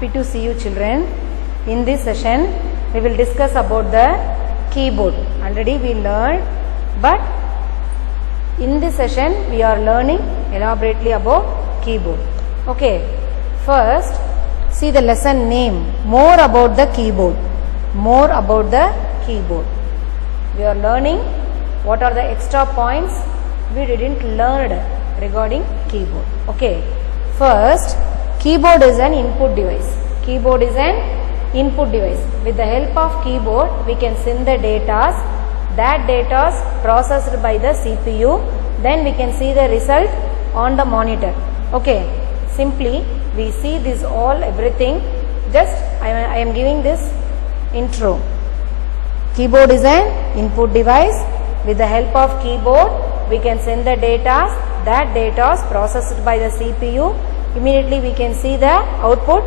Happy to see you children. In this session we will discuss about the keyboard. Already we learned, but in this session we are learning elaborately about keyboard. Okay, first see the lesson name, more about the keyboard. More about the keyboard. We are learning what are the extra points we didn't learn regarding keyboard. Okay, first keyboard is an input device. Keyboard is an input device. With the help of keyboard we can send the data. That data is processed by the CPU. Then we can see the result on the monitor. Okay, simply we see this all everything. Just I am giving this intro. Keyboard is an input device. With the help of keyboard we can send the data. That data is processed by the CPU. Immediately we can see the output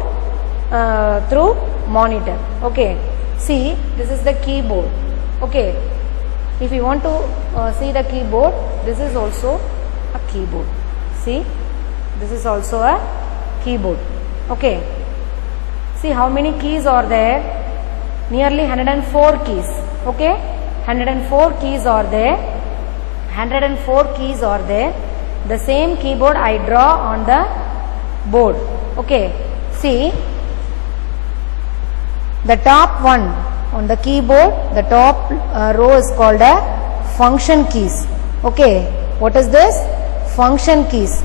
through monitor. Okay, see this is the keyboard. Okay, if you want to see the keyboard, this is also a keyboard. See, this is also a keyboard. Okay, see how many keys are there? Nearly 104 keys. Okay, 104 keys are there. 104 keys are there. The same keyboard I draw on the board. Okay, see the top one on the keyboard, the top row is called a function keys. Okay, what is this? Function keys.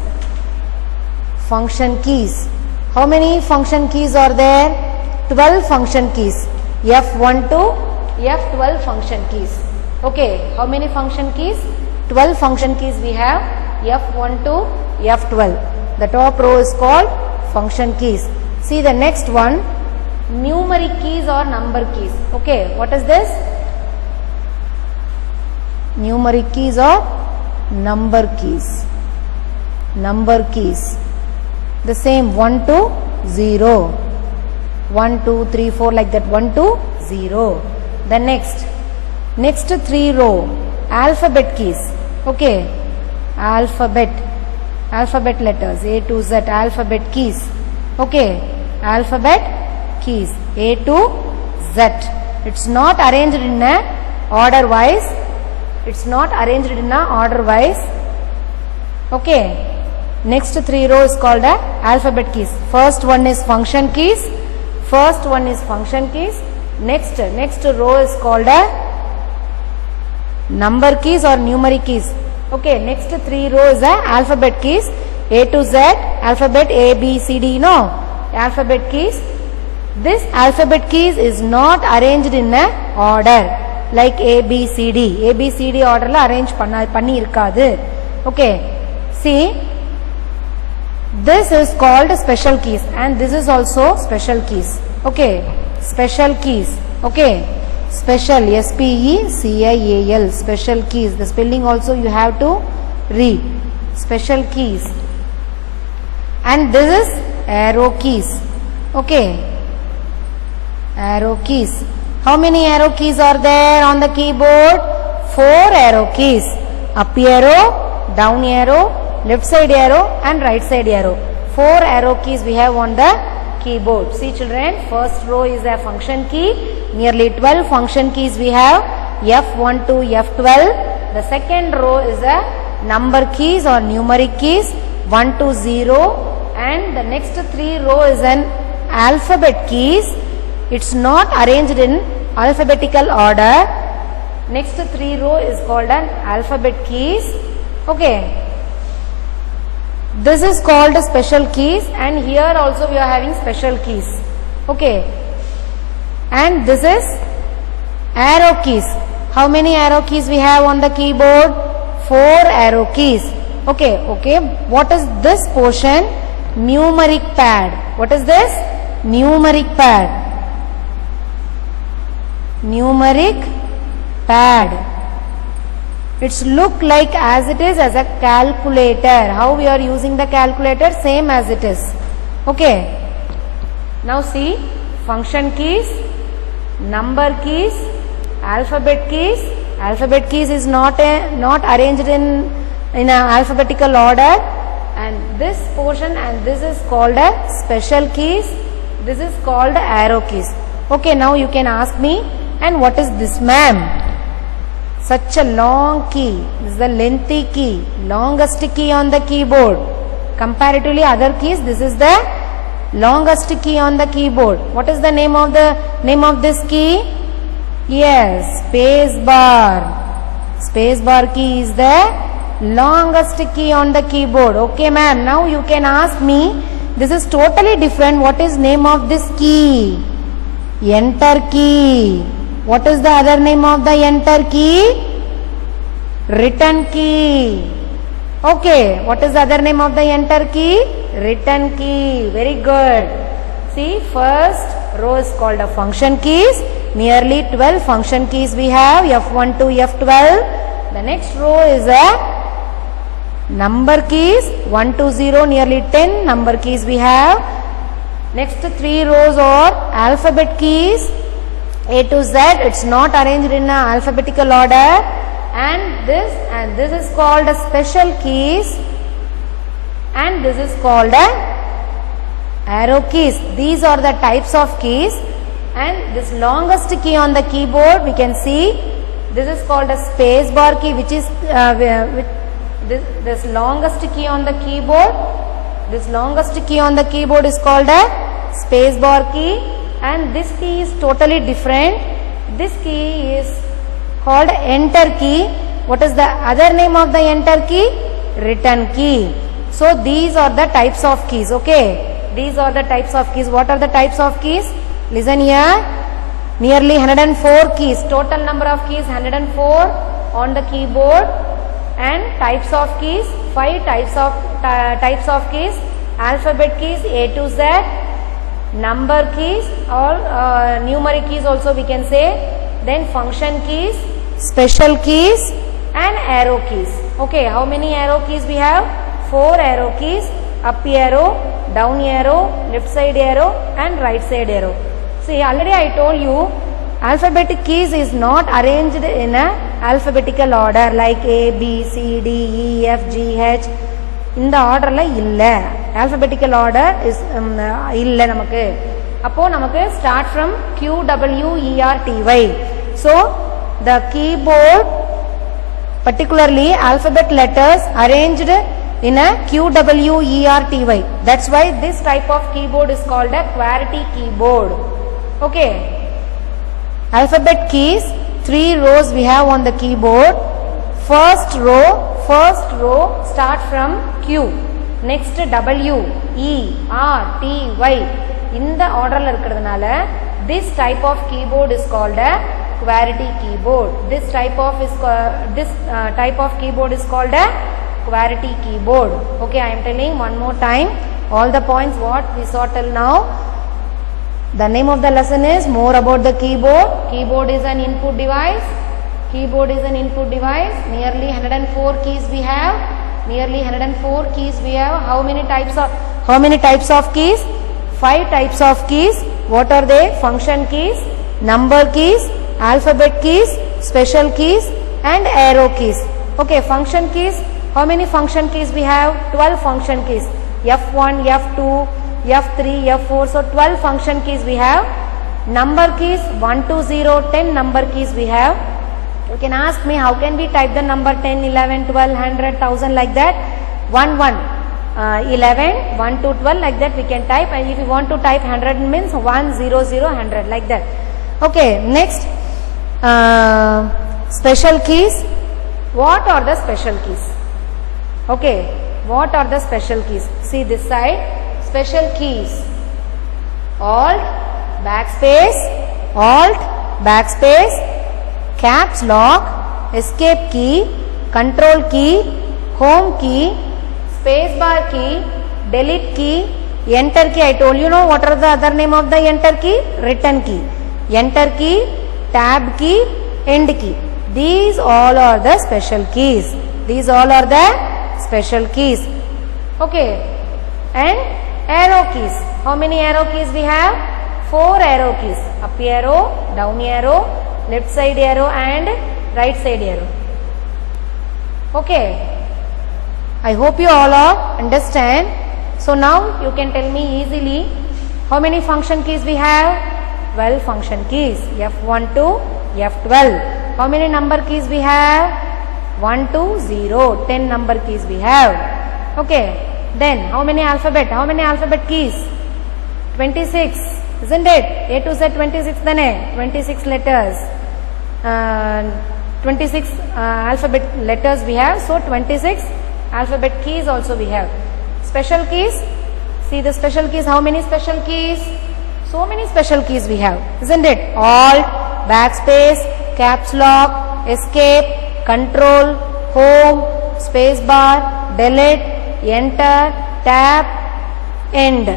Function keys. How many function keys are there? 12 function keys. F1 to F12 function keys. Okay, how many function keys? 12 function keys we have. F1 to F12. The top row is called function keys. See the next one, numeric keys or number keys. Okay, what is this? Numeric keys or number keys. Number keys. The same 1 to 0. 1, 2, 3, 4 like that, 1 to 0. The next 3 row, alphabet keys. Okay, alphabet letters A to Z, alphabet keys. Okay, alphabet keys A to Z. It's not arranged in a order wise. It's not arranged in a order wise. Okay, next 3 rows is called a alphabet keys. First one is function keys. First one is function keys. Next row is called a number keys or numeric keys. Okay, next 3 rows is a alphabet keys A to Z, alphabet A, B, C, D, no, alphabet keys. This alphabet keys is not arranged in a order like A, B, C, D. A, B, C, D order la arrange panni irukadu. Okay, see, this is called special keys and this is also special keys. Okay, special keys. Okay, special, S-P-E-C-I-A-L, special keys. The spelling also you have to read. Special keys. And this is arrow keys. Okay, arrow keys. How many arrow keys are there on the keyboard? 4 arrow keys. Up arrow, down arrow, left side arrow and right side arrow. 4 arrow keys we have on the keyboard. See children, first row is a function key. Nearly 12 function keys we have. F1 to F12. The second row is a number keys or numeric keys 1 to 0. And the next 3 row is an alphabet keys. It's not arranged in alphabetical order. Next 3 row is called an alphabet keys. Okay, this is called special keys and here also we are having special keys. Okay, and this is arrow keys. How many arrow keys we have on the keyboard? 4 arrow keys. Okay, what is this portion? Numeric pad. What is this? Numeric pad. Numeric pad. It's look like as it is as a calculator. How we are using the calculator? Same as it is. Okay. Now see, function keys, number keys, alphabet keys. Alphabet keys is not arranged in a alphabetical order, and this portion and this is called a special keys. This is called arrow keys. Okay, now you can ask me, and what is this, ma'am? Such a long key. This is the lengthy key, longest key on the keyboard. Comparatively other keys, this is the longest key on the keyboard. What is the name of this key? Yes, space bar. Space bar key is the longest key on the keyboard. Okay, ma'am. Now you can ask me, this is totally different. What is name of this key? Enter key. What is the other name of the enter key? Return key. Okay, what is the other name of the enter key? Return key. Very good. See, first row is called a function keys. Nearly 12 function keys we have, F1 to F12. The next row is a number keys, 1 to 0, nearly 10 number keys we have. Next 3 rows are alphabet keys, A to Z. It's not arranged in alphabetical order. And this is called a special keys, and this is called a arrow keys. These are the types of keys. And this longest key on the keyboard, we can see, this is called a space bar key, which is this longest key on the keyboard. This longest key on the keyboard is called a space bar key, and this key is totally different. This key is called enter key. What is the other name of the enter key? Return key. So these are the types of keys. Okay, these are the types of keys. What are the types of keys? Listen here, nearly 104 keys, total number of keys 104 on the keyboard, and types of keys, 5 types of keys, alphabet keys A to Z, number keys or numeric keys also we can say, then function keys, special keys and arrow keys. Okay, how many arrow keys we have? 4 arrow keys, up arrow, down arrow, left side arrow and right side arrow. See, already I told you, alphabetic keys is not arranged in a alphabetical order like A, B, C, D, E, F, G, H. In the order la illa. Alphabetical order is illa namakku. Appo namakku start from Q, W, E, R, T, Y. So, the keyboard, particularly alphabet letters arranged in a Q, W, E, R, T, Y. That's why this type of keyboard is called a QWERTY keyboard. Okay, alphabet keys, 3 rows we have on the keyboard. First row start from Q, next W, E, R, T, Y. In the order la irukradanaala, this type of keyboard is called a QWERTY keyboard. This type of keyboard is called a QWERTY keyboard. Okay, I am telling one more time all the points what we saw till now. The name of the lesson is more about the keyboard. Keyboard is an input device. Keyboard is an input device. Nearly 104 keys we have. Nearly 104 keys we have. How many types of keys? 5 types of keys. What are they? Function keys, number keys, alphabet keys, special keys and arrow keys. Okay, function keys. How many function keys we have? 12 function keys. F1, F2, F3, F4, so 12 function keys we have. Number keys 1 to 0, 10 number keys we have. You can ask me how can we type the number 10, 11, 12, 100, 1000 like that. 1, 11, 1 to 12 like that we can type, and if you want to type 100 means 1, 0, 0, 100 like that. Okay, next special keys. What are the special keys? Okay, what are the special keys? See this side. Special keys, Alt, backspace, caps lock, escape key, control key, home key, space bar key, delete key, enter key. I told you know what are the other name of the enter key? Return key. Enter key, tab key, end key. These all are the special keys. These all are the special keys. Okay, and arrow keys. How many arrow keys we have? 4 arrow keys. Up arrow, down arrow, left side arrow and right side arrow. Okay. I hope you all understand. So now you can tell me easily How many function keys we have? 12 function keys. F1 to F12. How many number keys we have? 1 to 0. 10 number keys we have. Okay. Then how many alphabet? How many alphabet keys? 26. Isn't it? A to Z 26 dane. 26 letters. 26 alphabet letters we have. So 26 alphabet keys also we have. Special keys. See the special keys. How many special keys? So many special keys we have. Isn't it? Alt, backspace, caps lock, escape, control, home, space bar, delete, enter, tab, end.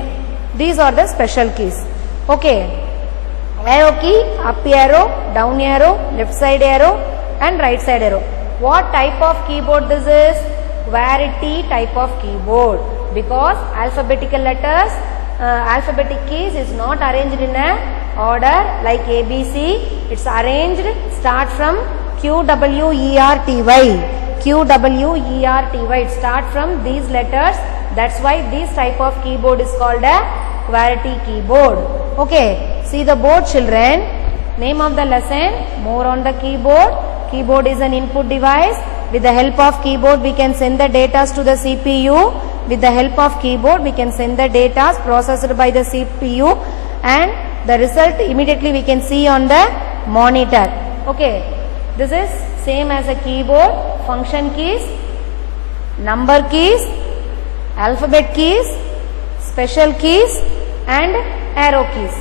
These are the special keys. Okay. Arrow key, up arrow, down arrow, left side arrow and right side arrow. What type of keyboard this is? QWERTY type of keyboard. Because alphabetical letters, alphabetic keys is not arranged in a order like ABC. It's arranged start from QWERTY. QWERTY. It start from these letters. That's why this type of keyboard is called a QWERTY keyboard. Okay. See the board, children. Name of the lesson, more on the keyboard. Keyboard is an input device. With the help of keyboard, we can send the data to the CPU. With the help of keyboard, we can send the data processed by the CPU and the result immediately we can see on the monitor. Okay. This is same as a keyboard. Function keys, number keys, alphabet keys, special keys and arrow keys.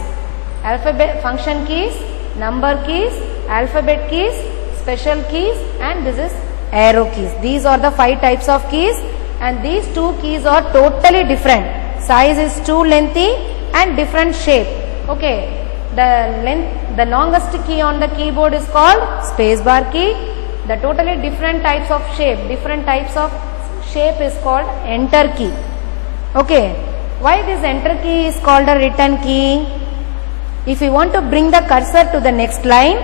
Alphabet, function keys, number keys, alphabet keys, special keys and this is arrow keys. These are the 5 types of keys and these 2 keys are totally different. Size is too lengthy and different shape. Okay. The longest key on the keyboard is called space bar key. The totally different types of shape is called enter key. Okay. Why this enter key is called a return key? If you want to bring the cursor to the next line,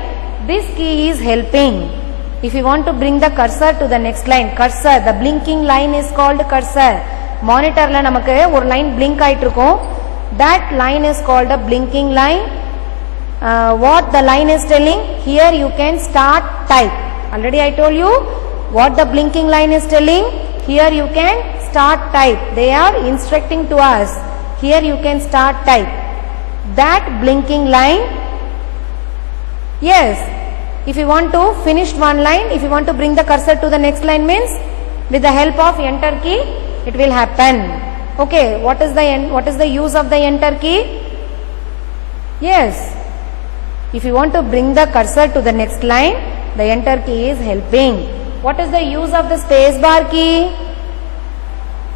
this key is helping. If you want to bring the cursor to the next line, cursor, the blinking line is called cursor. Monitor la namakku or line blink aayittirukum. That line is called a blinking line. What the line is telling? Here you can start type. Already I told you what the blinking line is telling. Here you can start type. They are instructing to us. Here you can start type. That blinking line. Yes. If you want to finish one line, if you want to bring the cursor to the next line means with the help of enter key, it will happen. Okay. What is the use of the enter key? Yes. If you want to bring the cursor to the next line, the enter key is helping. What is the use of the space bar key?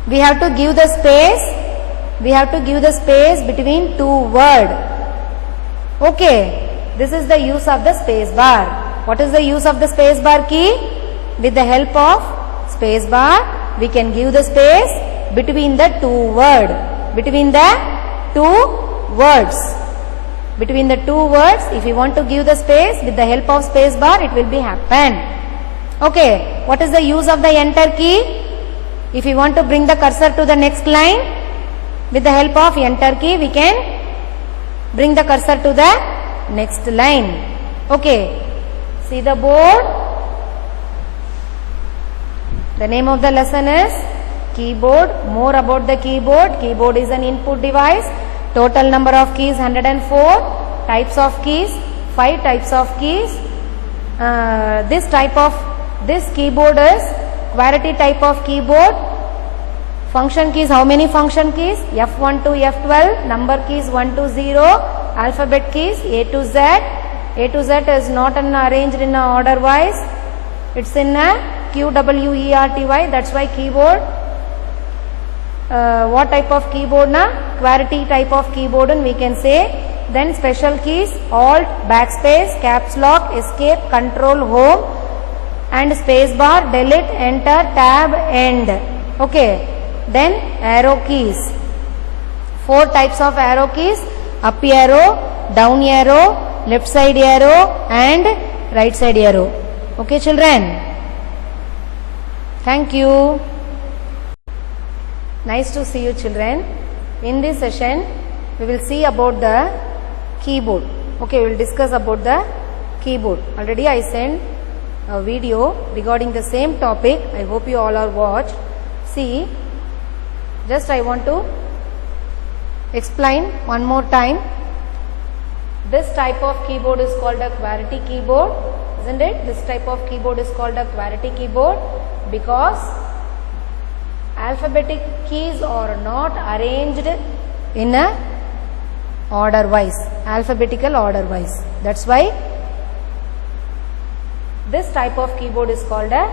We have to give the space. We have to give the space between 2 words. Okay. This is the use of the space bar. What is the use of the space bar key? With the help of space bar, we can give the space between the 2 words. Between the 2 words. Between the 2 words, if you want to give the space with the help of space bar, it will be happen. Okay. What is the use of the enter key? If you want to bring the cursor to the next line, with the help of enter key, we can bring the cursor to the next line. Okay. See the board. The name of the lesson is keyboard. More about the keyboard. Keyboard is an input device. Total number of keys 104. Types of keys 5 types of keys. This keyboard is QWERTY type of keyboard. Function keys, how many function keys? F1 to F12. Number keys 1 to 0. Alphabet keys A to Z. A to Z is not arranged in a order wise. It's in a QWERTY. That's why keyboard. What type of keyboard na? QWERTY type of keyboard and we can say. Then special keys Alt, backspace, caps lock, escape, control, home and space bar, delete, enter, tab, end. Okay. Then arrow keys. 4 types of arrow keys. Up arrow, down arrow, left side arrow and right side arrow. Okay children. Thank you. Nice to see you children. In this session we will see about the keyboard. Okay, we will discuss about the keyboard. Already I sent a video regarding the same topic. I hope you all are watched. See, just I want to explain one more time. This type of keyboard is called a QWERTY keyboard, isn't it? This type of keyboard is called a QWERTY keyboard because alphabetic keys are not arranged in a order wise, alphabetical order wise. That's why this type of keyboard is called a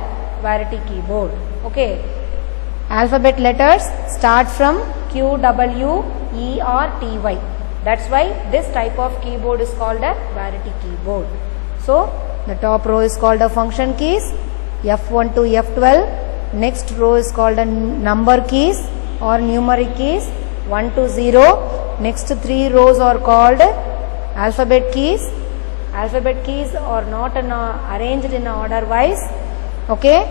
QWERTY keyboard. Okay, alphabet letters start from Q, W, E or T, Y. That's why this type of keyboard is called a QWERTY keyboard. So the top row is called a function keys, F1 to F12. Next row is called a number keys or numeric keys, 1 to 0. Next 3 rows are called alphabet keys. Alphabet keys are not arranged in order wise. Okay,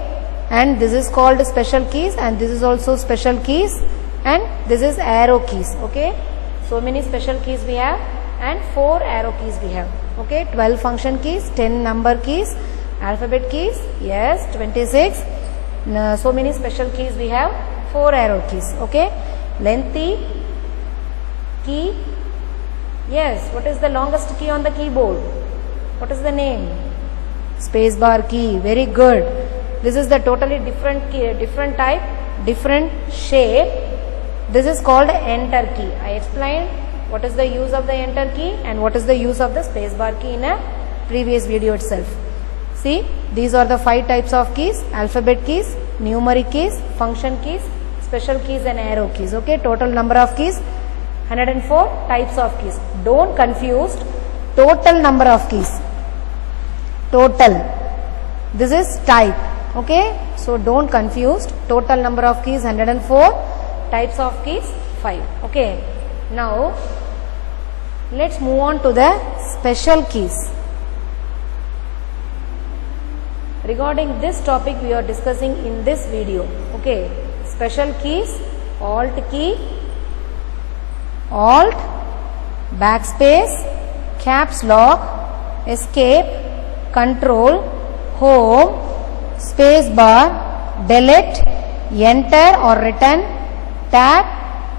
and this is called special keys, and this is also special keys, and this is arrow keys. Okay, so many special keys we have and 4 arrow keys we have. Okay, 12 function keys, 10 number keys, alphabet keys, yes, 26. So many special keys we have, 4 arrow keys. Okay, lengthy key. Yes, what is the longest key on the keyboard? What is the name? Space bar key. Very good. This is the totally different key, different type, different shape. This is called enter key. I explained what is the use of the enter key and what is the use of the space bar key in a previous video itself. See, these are the 5 types of keys: alphabet keys, numeric keys, function keys, special keys and arrow keys. Okay, total number of keys 104 types of keys. Don't confuse total number of keys. Total. This is type. Okay, so don't confuse. Total number of keys 104, types of keys 5. Okay, now let's move on to the special keys. Regarding this topic we are discussing in this video. Okay, special keys: alt key, alt, backspace, caps lock, escape, control, home, space bar, delete, enter or return, tab,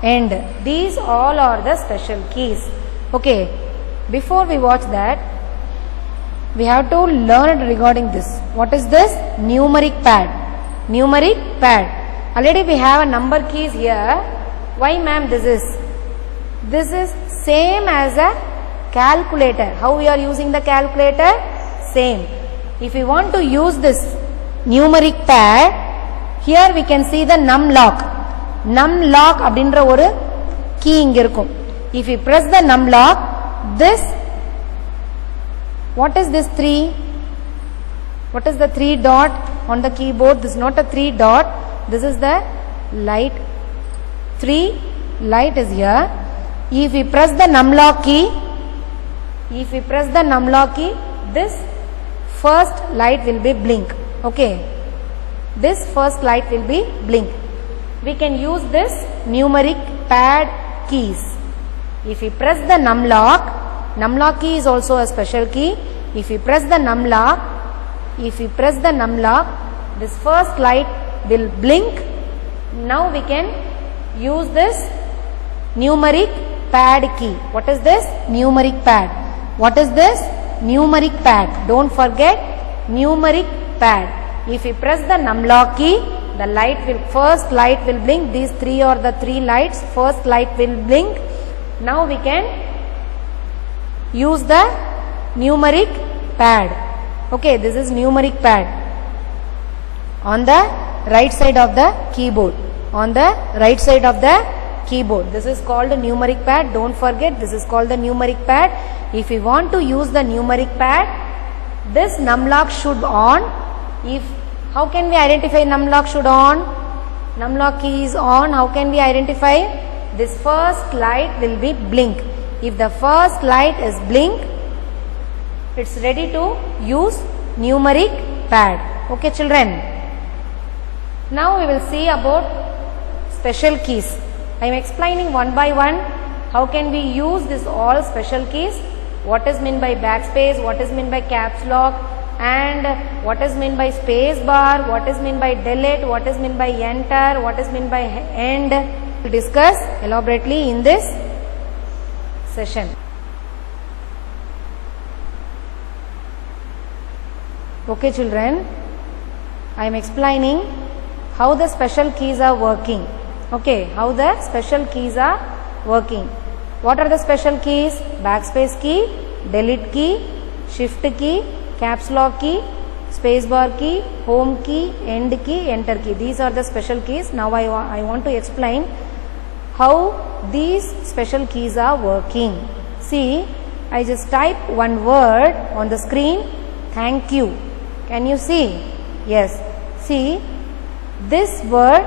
end. These all are the special keys. Okay, before we watch that, we have to learn regarding this. What is this? Numeric pad. Numeric pad. Already we have a number keys here. Why ma'am this is? This is same as a calculator. How we are using the calculator? Same. If we want to use this numeric pad, here we can see the num lock. Num lock அப்படின்ற ஒரு key இங்க இருக்கும். If we press the num lock, this, what is this 3? What is the 3 dot on the keyboard? This is not a 3 dot. This is the light. 3 light is here. If we press the num lock key, this first light will be blink. Okay, this first light will be blink. We can use this numeric pad keys. If we press the num lock key is also a special key. If we press the num lock, this first light will blink. Now we can use this numeric pad key. What is this? Numeric pad. What is this? Numeric pad. Don't forget numeric pad. If we press the num lock key, the first light will blink. These 3 are the 3 lights. First light will blink. Now we can use the numeric pad. Okay, this is numeric pad on the right side of the keyboard. On the right side of the keyboard, this is called a numeric pad. Don't forget, this is called the numeric pad. If we want to use the numeric pad, this num lock should on. How can we identify num lock should on? Num lock key is on. How can we identify? This first light will be blink. If the first light is blink, it's ready to use numeric pad. Okay children. Now we will see about special keys. I am explaining one by one. how can we use this all special keys? What is meant by backspace, what is meant by caps lock, and what is meant by space bar, what is meant by delete, what is meant by enter, what is meant by end. We'll discuss elaborately in this session. Okay children, I am explaining how the special keys are working. Okay, how the special keys are working. What are the special keys? Backspace key, delete key, shift key, caps lock key, space bar key, home key, end key, enter key. These are the special keys. Now I want to explain how these special keys are working. See, I just type one word on the screen, thank you. Can you see? Yes. See, this word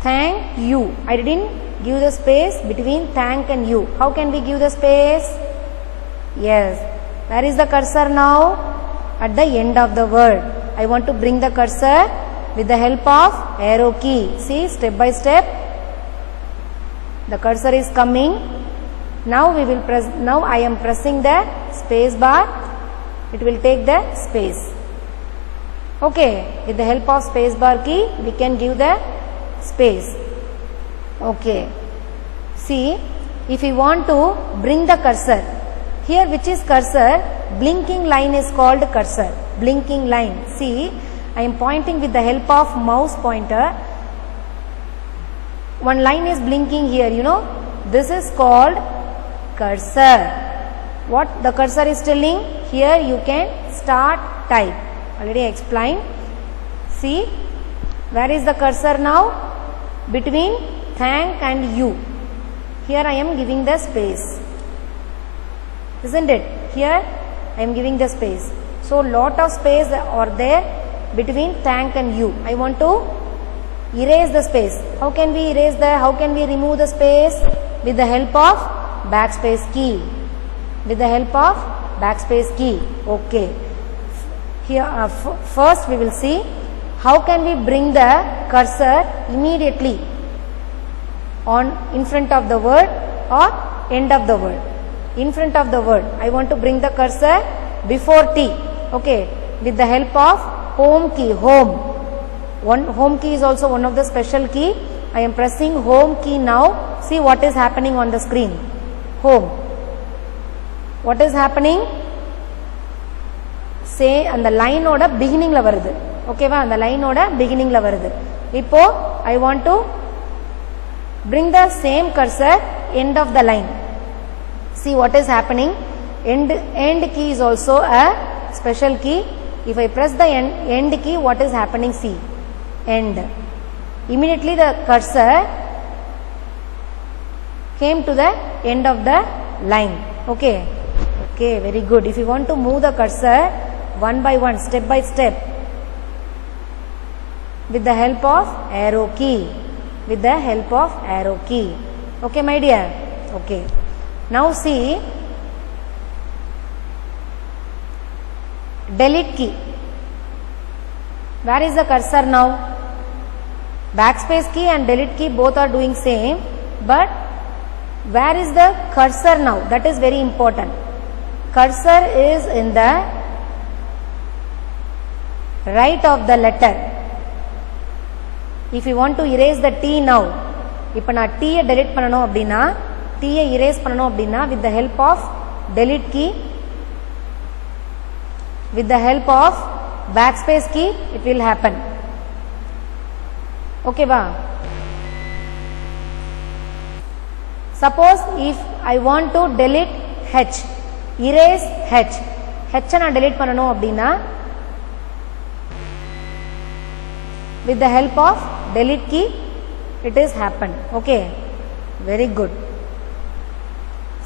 thank you. I didn't give the space between thank and you. How can we give the space? Yes. Where is the cursor now? At the end of the word. I want to bring the cursor with the help of arrow key. See, step by step. The cursor is coming. Now we will press. Now I am pressing the space bar. It will take the space. Okay, with the help of space bar key, we can give the space. Okay. See, if we want to bring the cursor, here which is cursor, blinking line is called cursor. Blinking line. See, I am pointing with the help of mouse pointer. One line is blinking here, you know. This is called cursor. What the cursor is telling? Here you can start type. Already explained. See, where is the cursor now? Between thank and you. Here I am giving the space. Isn't it? Here I am giving the space. So lot of space are there between thank and you. I want to erase the space. How can we erase how can we remove the space? With the help of backspace key. With the help of backspace key. Okay. Here first we will see how can we bring the cursor immediately on in front of the word or end of the word. In front of the word. I want to bring the cursor before T. Okay. With the help of home key. Home. Home key is also one of the special key. I am pressing home key now. See what is happening on the screen. Home. What is happening? Say and the line oda beginning la varudhu. Okay va, and the line oda beginning la varudhu. Ipo I want to bring the same cursor end of the line. See what is happening. End key is also a special key. If I press the end key, what is happening? See, end. Immediately the cursor came to the end of the line. Okay. Okay, very good. If you want to move the cursor one by one, step by step, with the help of arrow key. With the help of arrow key. Okay, my dear. Okay. Now see, delete key. Where is the cursor now? Backspace key and delete key both are doing same, but where is the cursor now? That is very important. Cursor is in the right of the letter. If you want to erase the T now, இப்போ நான் T delete பண்ணனும் அப்படினா T erase பண்ணனும் அப்படினா with the help of delete key, with the help of backspace key, it will happen. Okay va? Suppose if I want to delete H, erase H, H நான் delete பண்ணனும் அப்படினா with the help of delete key, it is happen. Okay, very good.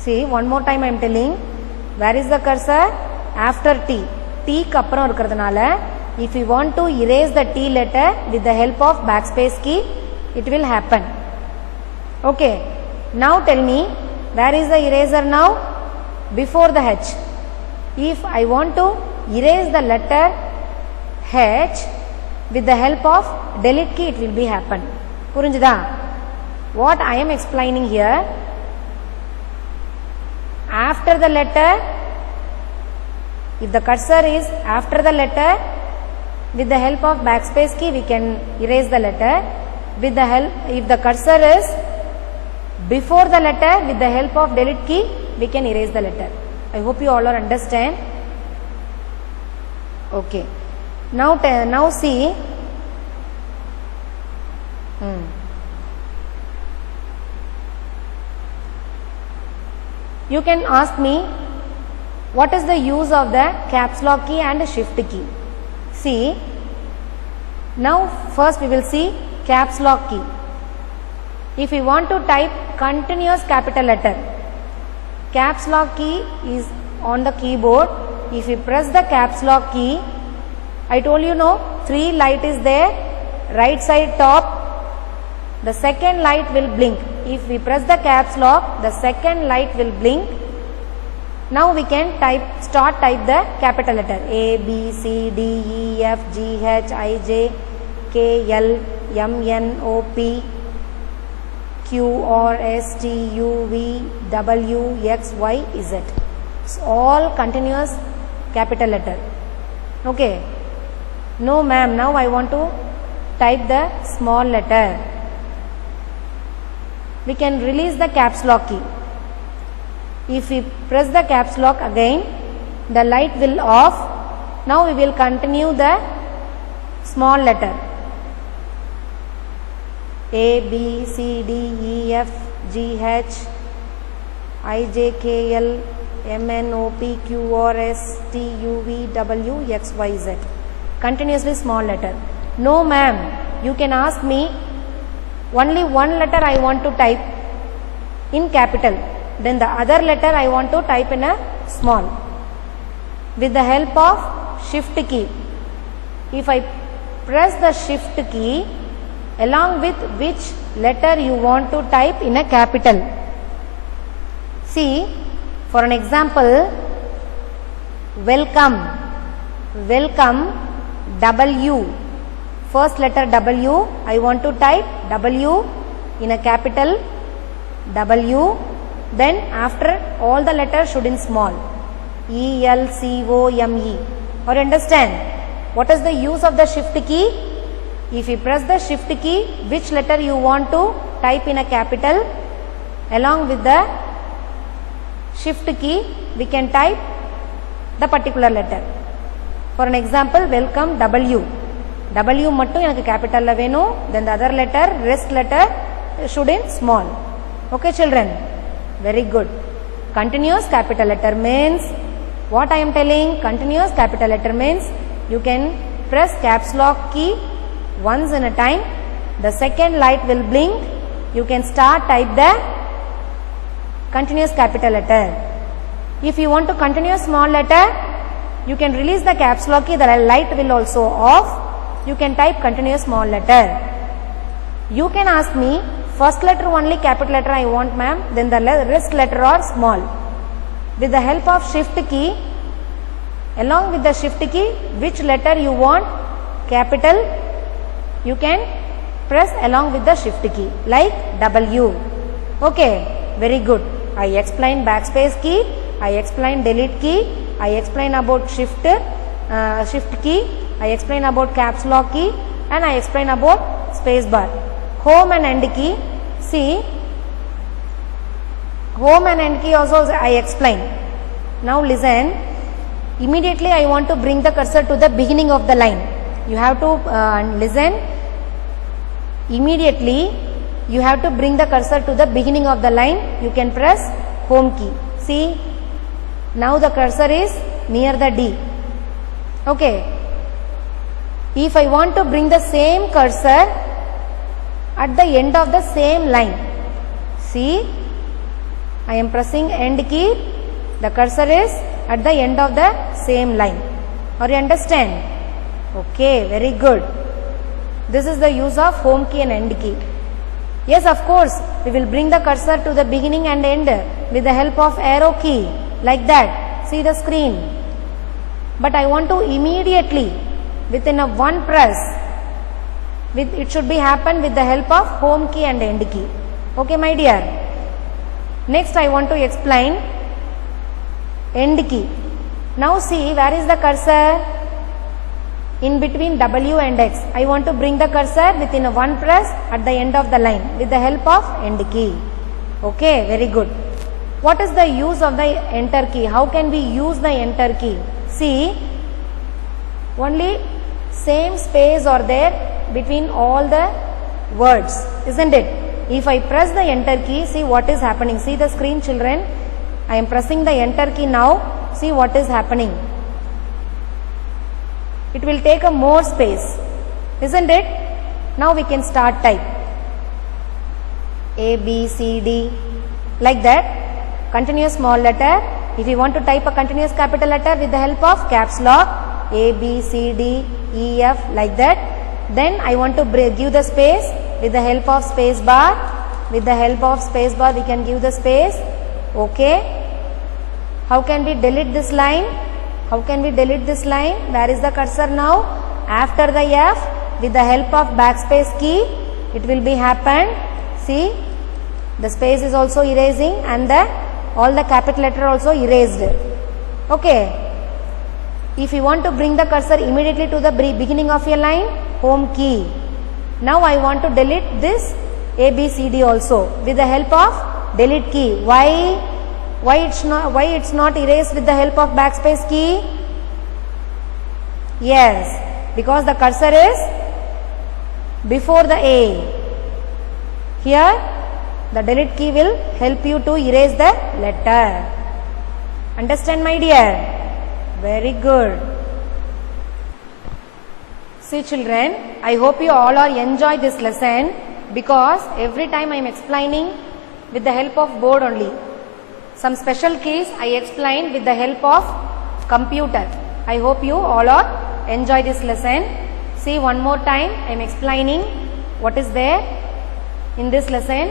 See, one more time I am telling, where is the cursor? After T. T க்கு அப்புறம் இருக்கிறதுனால, if you want to erase the T letter with the help of backspace key, it will happen. Okay, now tell me, where is the eraser now? Before the H. If I want to erase the letter H with the help of delete key, it will be happen. புரிஞ்சுதா? What I am explaining here, after the letter, if the cursor is after the letter, with the help of backspace key we can erase the letter. With the help, if the cursor is before the letter, with the help of delete key we can erase the letter. I hope you all are understand. Okay. Now see. You can ask me, what is the use of the caps lock key and shift key? See, now first we will see caps lock key. If we want to type continuous capital letter, caps lock key is on the keyboard. If we press the caps lock key, I told you no, 3 light is there, right side top, the second light will blink. If we press the caps lock, the second light will blink. Now we can start type the capital letter A, B, C, D, E, F, G, H, I, J, K, L, M, N, O, P, Q, R, S, T, U, V, W, X, Y, Z. It's all continuous capital letter. Okay. No ma'am, now I want to type the small letter. We can release the caps lock key. If we press the caps lock again, the light will off. Now we will continue the small letter A, B, C, D, E, F, G, H, I, J, K, L, M, N, O, P, Q, R, S, T, U, V, W, X, Y, Z. Continuously small letter. No ma'am, you can ask me, only one letter I want to type in capital, then the other letter I want to type in a small. With the help of shift key, if I press the shift key, along with which letter you want to type in a capital. See, for an example, welcome, welcome, W, first letter W, I want to type W in a capital W, then after all the letters should in small, E, L, C, O, M, E. Or understand, what is the use of the shift key? If you press the shift key, which letter you want to type in a capital, along with the shift key, we can type the particular letter. For an example, welcome W. W mattum enakku capital la venum, then the other letter, rest letter should in small. Okay children, very good. Continuous capital letter means, what I am telling, continuous capital letter means, you can press caps lock key once in a time, the second light will blink, you can start type the continuous capital letter. If you want to continue small letter, you can release the caps lock key, the light will also off, you can type continuous small letter. You can ask me, first letter only capital letter I want ma'am, then the rest letter are small. With the help of shift key, along with the shift key, which letter you want capital, you can press along with the shift key, like W. Okay, very good. I explained backspace key, I explained delete key, I explained about shift key, I explained about caps lock key, and I explained about space bar. Home and end key, see, home and end key also I explained. Now listen, immediately I want to bring the cursor to the beginning of the line. You have to listen, immediately you have to bring the cursor to the beginning of the line, you can press home key. See, now the cursor is near the D. Okay. If I want to bring the same cursor at the end of the same line, see, I am pressing end key, the cursor is at the end of the same line. Or you understand? Okay, very good. This is the use of home key and end key. Yes, of course, we will bring the cursor to the beginning and end with the help of arrow key, like that. See the screen. But I want to immediately, within a one press, it should be happen with the help of home key and end key. Okay, my dear. Next, I want to explain end key. Now see, where is the cursor? In between W and X. I want to bring the cursor within a one press at the end of the line with the help of end key. Okay, very good. What is the use of the enter key? How can we use the enter key? See, only same space are there between all the words, isn't it? If I press the enter key, see what is happening. See the screen, children. I am pressing the enter key now. See what is happening. It will take a more space, isn't it? Now we can start type. A, B, C, D, like that. Continuous small letter. If you want to type a continuous capital letter with the help of caps lock, A, B, C, D, E, F, like that. Then I want to give the space with the help of space bar. With the help of space bar, we can give the space. Okay. How can we delete this line? How can we delete this line? Where is the cursor now? After the F, with the help of backspace key, it will be happened. See, the space is also erasing and all the capital letter also erased. Okay. If you want to bring the cursor immediately to the beginning of your line, home key. Now I want to delete this A, B, C, D also with the help of delete key. Why it's not erased with the help of backspace key? Yes, because the cursor is before the A. Here the delete key will help you to erase the letter. Understand, my dear? Very good. See, children, I hope you all are enjoy this lesson, because every time I am explaining with the help of board only. Some special keys I explained with the help of computer. I hope you all are enjoy this lesson. See, one more time I am explaining what is there in this lesson.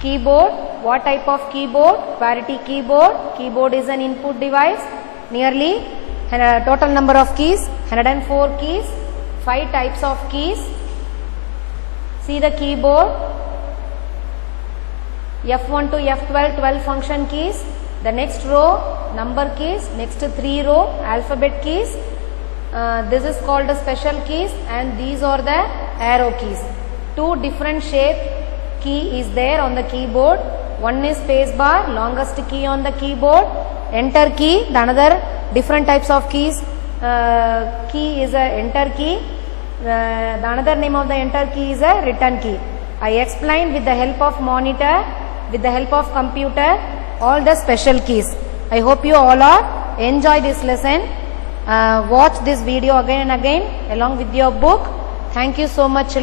Keyboard, what type of keyboard? Parity keyboard. Keyboard is an input device. Nearly total number of keys 104 keys, 5 types of keys. See the keyboard. F1 to F12, 12 function keys. The next row number keys, next 3 row alphabet keys. This is called the special keys, and these are the arrow keys. 2 different shape key is there on the keyboard. One is space bar, longest key on the keyboard. Enter key, the another different types of keys. Key is a enter key. The another name of the enter key is a return key. I explained with the help of monitor, with the help of computer, all the special keys. I hope you all are enjoy this lesson. Watch this video again and again along with your book. Thank you so much.